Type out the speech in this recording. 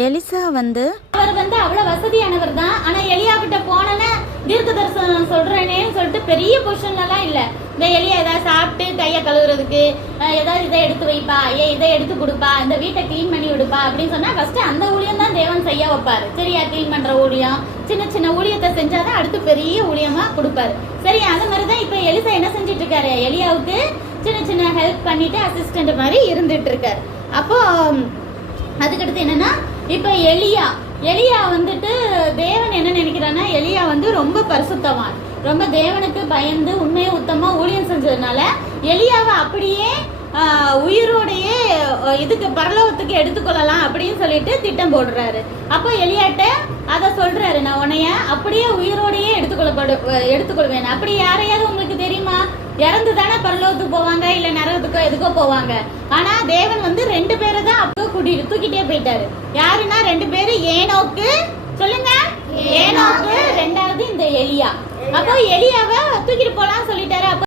Elisha அவர் அவ்வளவு வசதியானவர் தான். ஆனா எலியா கிட்ட போனேன்னா தீர்க்க தரிசனம் சொல்றேனேன்னு சொல்லிட்டு பெரிய பொசிஷன்ல எல்லாம் இல்ல. இந்த எலியா ஏதாவது சாப்பிட்டு கையை கழுவுறதுக்கு ஏதாவது இதை எடுத்து வைப்பா, இதை எடுத்து கொடுப்பா, இந்த வீட்டை கிளீன் பண்ணி விடுப்பா அப்படின்னு சொன்னா ஃபர்ஸ்ட் அந்த ஊழியம் தான் தேவன் செய்ய வைப்பாரு. சரியா? கிளீன் பண்ற ஊழியம், சின்ன சின்ன ஊழியத்தை செஞ்சாதான் அடுத்து பெரிய ஊழியமா கொடுப்பாரு. சரி, அது மாதிரிதான் இப்ப எலிசா என்ன செஞ்சிட்டு இருக்காரு, எலியாவுக்கு சின்ன சின்ன ஹெல்ப் பண்ணிட்டு அசிஸ்டன்ட் மாதிரி இருந்துட்டு இருக்காரு. அப்போ அதுக்கடுத்து என்னன்னா, இப்ப எலியா தேவன் என்ன நினைக்கிறான்னா, எலியா ரொம்ப பரிசுத்தவான், ரொம்ப தேவனுக்கு பயந்து உண்மையை உத்தமா ஊழியம் செஞ்சதுனால எலியாவை அப்படியே உயிரோடையே இதுக்கு பரலோகத்துக்கு எடுத்துக்கொள்ளலாம் அப்படின்னு சொல்லிட்டு திட்டம் போடுறாரு. அப்போ எலியாட்ட அதை சொல்றாரு, நான் உன்னைய அப்படியே உயிரோடையே எடுத்துக்கொள்வேன். அப்படி யாரையாவது உங்களுக்கு தெரியுமா? இறந்து தானே பரலோகத்துக்கு போவாங்க, இல்ல நரகத்துக்கோ எதுக்கோ போவாங்க. ஆனா தேவன் 2 பேரை தான் அப்போ தூக்கிட்டே போயிட்டாரு. யாருன்னா 2 பேரு, ஏனோக்கு, சொல்லுங்க, ஏனோக்கு, 2வது இந்த எலியா. அப்போ எலியாவை தூக்கிட்டு போலான்னு சொல்லிட்டாரு. அப்போ